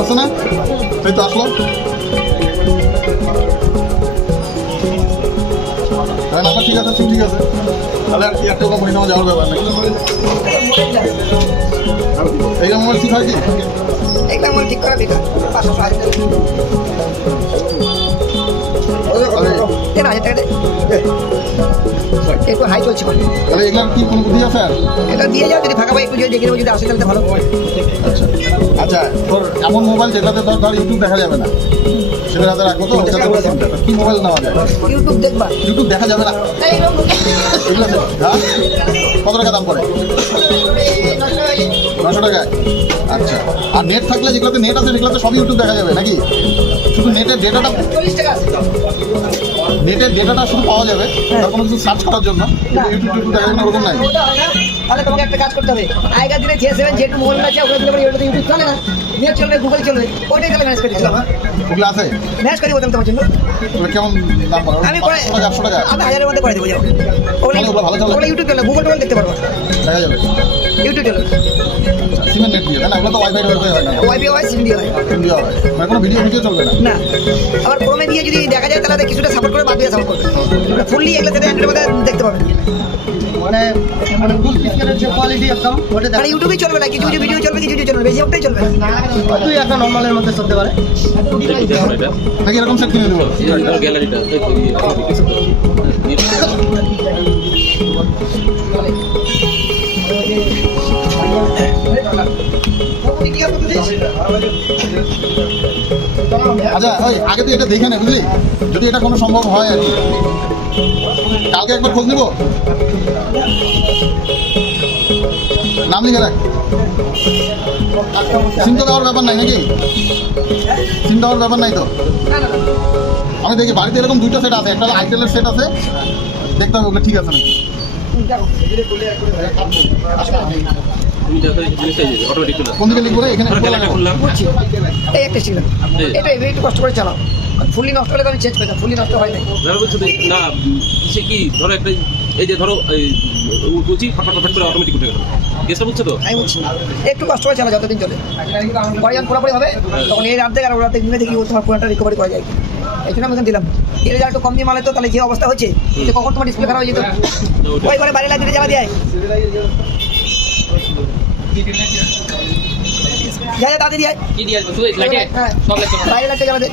আছে না এই তো আসলো নাম্বার ঠিক আছে ঠিক আছে তাহলে আর কি একটা কোম্পানি নামা যাওয়ার ব্যাপার নেই এইটা মোবাইল ঠিক হয় কি এইটা মোবাইল ঠিক করা বেকার 500 টাকা একটু হাই চলছে তাহলে এগুলার কি কোনো বুদ্ধি আছে এটা দিয়ে যাও যদি ফাঁকা পাই একটু দেখে নেবো যদি আসে তাহলে ভালো আচ্ছা আচ্ছা তোর এমন মোবাইল যেটাতে তোর ধর ইউটিউব দেখা যাবে না সেটা হাতে রাখবো তো কি মোবাইল নেওয়া যায় ইউটিউব দেখবা ইউটিউব দেখা যাবে না এগুলো হ্যাঁ কত টাকা দাম পড়ে 900 টাকায় আচ্ছা আর নেট থাকলে যেগুলোতে নেট আছে সেগুলোতে সবই ইউটিউব দেখা যাবে নাকি শুধু নেটের ডেটাটা 40 টাকা আছে নেটের ডেটাটা শুধু পাওয়া যাবে তার কোনো কিছু সার্চ করার জন্য ইউটিউব দেখা যাবে না ওরকম নাই তাহলে তোমাকে একটা কাজ করতে হবে আগের দিনে J7 যেটু মোবাইল আছে ওগুলো দিলে ওটাতে ইউটিউব চলে না নেট চলবে গুগল চলবে ওইটাই তাহলে ম্যানেজ করে দিলাম ওগুলো আছে ম্যানেজ করে দিলাম তোমার জন্য কেমন দাম পড়ে আমি করে 800 টাকা আমি 1000 এর মধ্যে করে দেবো যাও ওগুলো ভালো চলে ওগুলো ইউটিউব চলে গুগল টোগল দেখতে পারবা দেখা যাবে ইউটিউব চলে সিমের নেট দিয়ে না ওগুলো তো ওয়াইফাই হয় না ওয়াইফাই হয় সিম দিয়ে হয় ইন্ডিয়া হয় মানে কোনো ভিডিও চলবে না না আবার ক্রোমে দিয়ে যদি দেখা যায় তাহলে কিছুটা সাপোর্ট করে বাদ দিয়ে সাপোর্ট করবে ফুললি এগুলো থেকে অ্যান্ড্রয়েড মধ্যে দেখতে পাবেন মানে ফুল পিকচারের যে কোয়ালিটি একদম ওটা মানে ইউটিউবেই চলবে না কিছু কিছু ভিডিও চলবে কিছু কিছু চলবে বেশি একটাই চলবে তুই একটা নর্মালের মধ্যে চলতে পারে নাকি এরকম সেট কিনে দেবো গ্যালারিটা আচ্ছা ওই আগে তুই এটা দেখে নে বুঝলি যদি এটা কোনো সম্ভব হয় আর কি কালকে একবার খোঁজ নিব নাম লিখে রাখ সিম তো দেওয়ার ব্যাপার নাই নাকি সিম দেওয়ার ব্যাপার নাই তো আমি দেখি বাড়িতে এরকম দুইটা সেট আছে একটা আইটেলের সেট আছে দেখতে হবে ওগুলো ঠিক আছে নাকি কোন দিকে লিখবো এখানে এই একটা ছিল এটা একটু কষ্ট করে চালাও ফুললি নষ্ট হলে তো আমি চেঞ্জ করে দাও ফুললি নষ্ট হয় না না সে কি ধরো একটা এই যে ধরো বলছি ফটফট করে অটোমেটিক উঠে গেল কেসটা বুঝছো তো আমি বুঝছি একটু কষ্ট করে চালা যতদিন চলে পরে যখন পুরোপুরি হবে তখন এই রাত থেকে আর ওরা মিলে দেখি তোমার পুরানটা রিকভারি করা যায় এই জন্য আমি দিলাম এর যা একটু কম দিয়ে মালে তো তাহলে যে অবস্থা হচ্ছে যে কখন তোমার ডিসপ্লে খারাপ হয়ে যেত ওই করে বাড়ি লাগিয়ে জ্বালা দেয় যা যা দাদি দিয়ে হ্যাঁ বাইরে লাগতে জ্বালা দে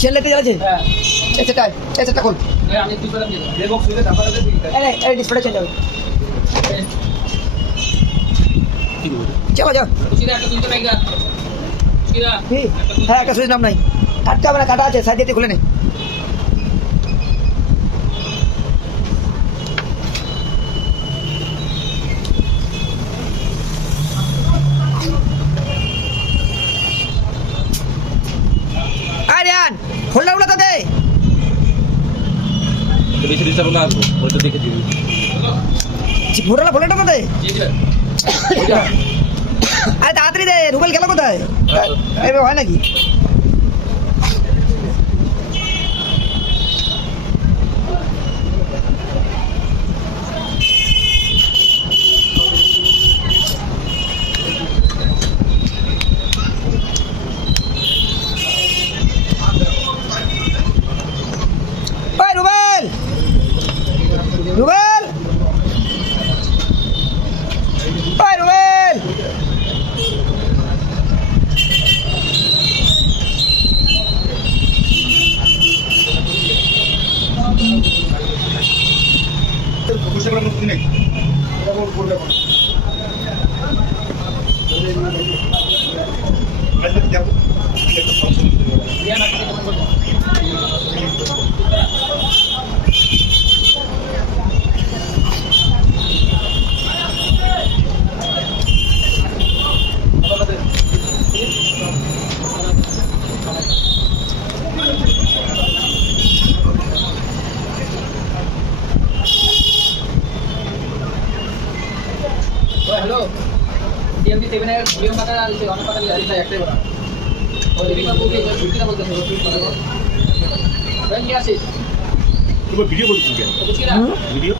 ছেলে লাগতে জ্বালাছে সেটা খোল এই ডিসপ্লেটা চেঞ্জ হবে চলো যাও হ্যাঁ একটা সুইচ নাম নাই কাটতে হবে না কাটা আছে সাইড দিয়ে খুলে নেই আরিয়ান হোল্ডারগুলো তো দে বেশি ডিস্টার্ব না আসবো ওটা দেখে দিবি হোল্ডারটা তো দে আরে তাড়াতাড়ি দে রুবেল গেল কোথায় এবার হয় নাকি রুবেল রুবেল রুবেল তোমার ভিডিও করছিস কেন? ভিডিও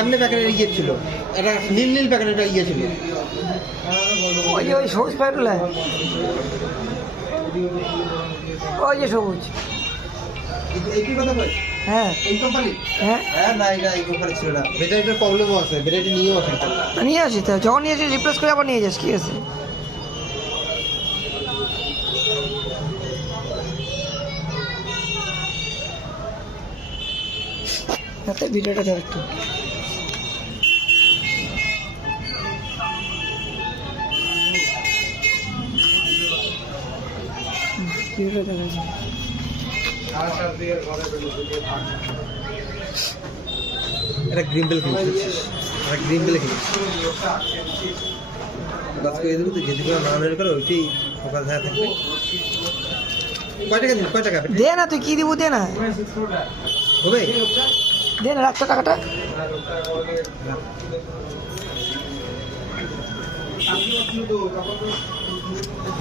এমনি প্যাকেটের ইয়ে ছিল, একটা নীল নীল প্যাকেটের একটা ইয়ে ছিল। ওই যে ওই সবুজ প্যাকেটগুলো, ওই যে সবুজ, এইটির কথা বল, হ্যাঁ এই কোম্পানি? হ্যাঁ হ্যাঁ না, এটা এই কোম্পানি ছিল না। ব্যাটারিটার প্রবলেমও আছে, ব্যাটারিটা নিয়েও আছে। নিয়ে আসি তো, যখন নিয়ে আসি রিপ্লেস করে আবার নিয়ে যাস, কি আছে? তাতে ভিডিওটা ধর একটু। ভিডিওটা দেখা যায়। এটা গ্রিন বেল কিনেছিস, এটা গ্রিন বেল কিনেছিস। গাছকে এদিকে তো যেদিকে নামের করে ওইটাই ফোকাস হয়ে থাকবে। কয় টাকা দিন, কয় টাকা দে না, তুই কি দিব, দে না, হবে? দে না, রাখতো টাকাটা।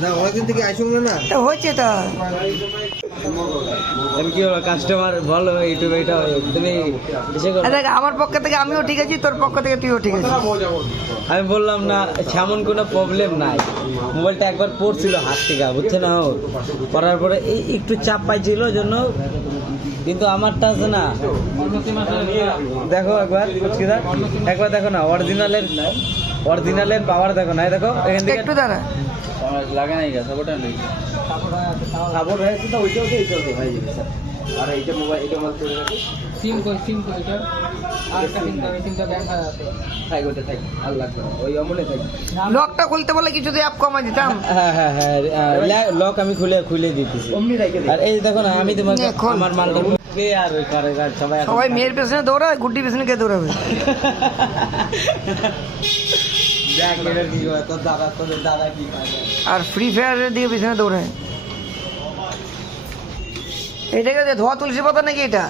না অনেকদিন থেকে আইসুন না। তা হয়েছে তা, কি হলো কাস্টমার বলো ইউটিউবে এটা তুমি এসে করো। দেখ আমার পক্ষ থেকে আমিও ঠিক আছি, তোর পক্ষ থেকে তুইও ঠিক আছিস। আমি বললাম না সেমন কোনো প্রবলেম নাই, মোবাইলটা একবার পড়ছিল হাত থেকে, বুঝছে না ও পড়ার পরে এই একটু চাপ পাইছিল জন্য, কিন্তু আমারটা আছে না, দেখো একবার একবার দেখো না, অরিজিনালের পাওয়ার দেখো না, এই দেখো এখান থেকে একটু দাঁড়া, লাগা নাই গেছে, সাপোর্টার নেই, সাপোর্ট হয়েছে তো ওইটাও হয়ে যাবে স্যার। আর এইটা মোবাইল, এটা মোবাইল চলে যাবে, সিম কই এটা, আর একটা সিম দাও, সিমটা ব্যাংক আছে, থাক ওটা থাক, আর লাগবে না, ওই অমনে থাক। লকটা খুলতে বলে কিছু দিয়ে অ্যাপ কমাই দিতাম। হ্যাঁ লক আমি খুলে দিতেছি। আর এই দেখো না, আমি তোমাকে নে, খোল। আমার মালটা কে আর করে সবাই এখন- সবাই মেয়ের পেছনে দৌড়ায়, গুড্ডি পেছনে কে দৌড়াবে? দেখ এবার কি হয়, তোদের দাদা কি করে। আর ফ্রি ফায়ারের দিকে পিছনে দৌড়ায়। এটাকে যে ধোয়া তুলসী পাতা নাকি এটা?